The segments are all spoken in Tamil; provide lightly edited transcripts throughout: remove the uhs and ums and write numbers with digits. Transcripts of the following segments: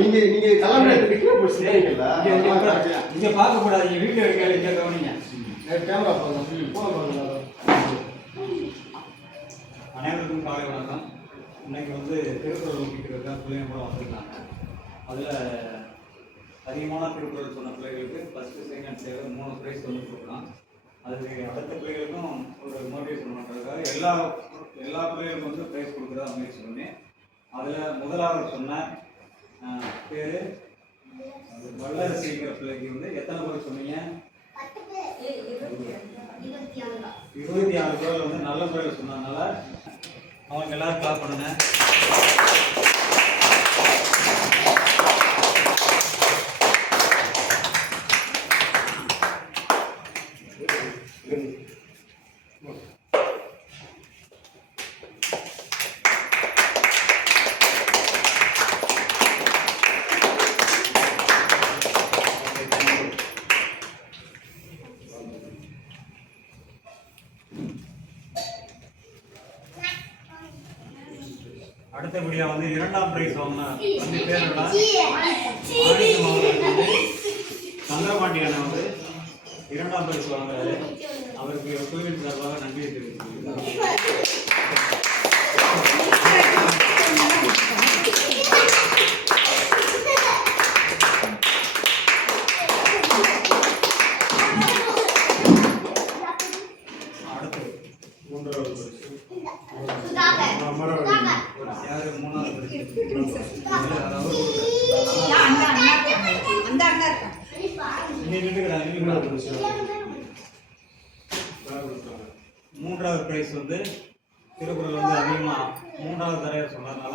நீங்க நீங்க கலாமரத்துக்கு விக்கிற போறீங்களா நீங்க பார்க்க கூடாது நீங்க வீடியோ எடுக்கல இங்க கவனிங்க கேமரா பாருங்க போன் பாருங்க அனைவருக்கும் காலை வணக்கம் இன்னைக்கு வந்து திருக்குறள் நோக்கிட்டு பிள்ளைங்க கூட வந்திருக்காங்க அதில் அதிகமான திருக்குறள் சொன்ன பிள்ளைகளுக்கு ஃபஸ்ட்டு செகண்ட் தேர்வு 3 ப்ரைஸ் வந்து கொடுக்கலாம் அதுக்கு அடுத்த பிள்ளைகளுக்கும் ஒரு மோட்டிவேஷன் பண்ணுறதுக்காக எல்லா பிள்ளைகளுக்கும் வந்து ப்ரைஸ் கொடுக்குறதா முயற்சி பண்ணி அதில் முதலாவது சொன்ன பேர் வல்லரசிங்கிற பிள்ளைக்கு வந்து எத்தனை பேர் சொன்னீங்க 26 பேர் வந்து நல்ல முறையில் சொன்னதுனால அவங்க எல்லாரும் கிளாப் பண்ணுங்க. அடுத்தபடியாக வந்து 2ஆம் பிரைஸ் வாங்கின 2 பேரோட சந்திரபாண்டி அண்ணன் வந்து 2ஆம் பிரைஸ் வாங்குறாரு. அவருக்கு கோவில் சார்பாக நன்றியை தெரிவித்துள்ளார். மூன்றாவது பிரைஸ் வந்து திருக்குறள் வந்து அதிகமாக 3வது தடவை சொன்னதுனால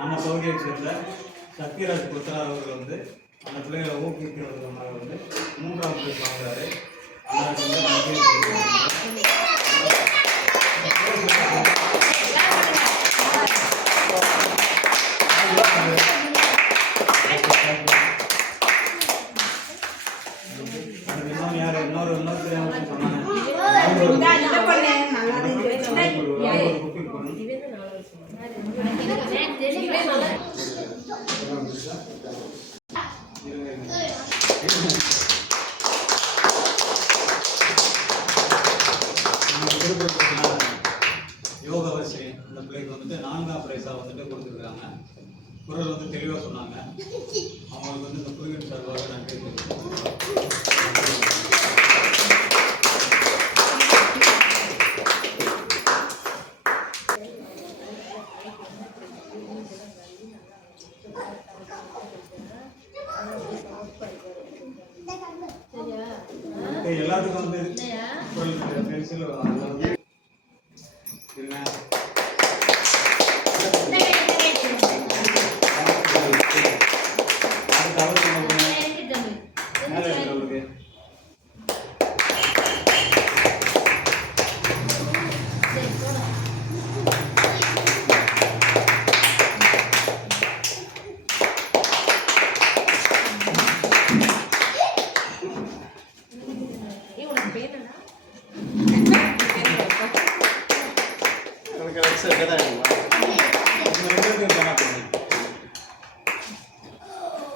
நம்ம பகுதியை சேர்ந்த சத்யராஜ் புத்தரார் அவர்கள் வந்து அந்த பிள்ளைகளை ஊக்குவிக்கிறதுக்காக வந்து 3வது பிரைஸ் வாங்குறாரு. யோக வரிசை இந்த பிள்ளைக்கு வந்துட்டு 4ஆம் பிரைஸாக வந்துட்டு கொடுத்துருக்காங்க. குரல் வந்து தெளிவாக சொன்னாங்க. அவங்களுக்கு வந்து இந்த குழுவின் சார்பாக நன்றி தெரிவித்துக்கிறேன். எல்லாத்துக்கும் வந்து குரல் பென்சில்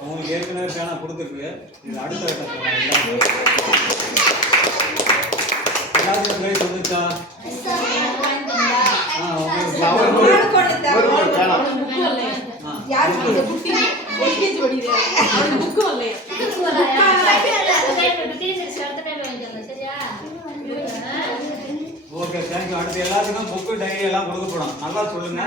உங்களுக்கு ஏற்கனவே பேனா கொடுத்துருக்கு. இது அடுத்த எல்லாத்துக்கும் பிரைஸ் வந்துச்சா? Okay thank you. அடுத்து எல்லாத்துக்கும் புக்கு டைரி எல்லாம் கொடுக்க போறோம். நல்லா சொல்லுங்க.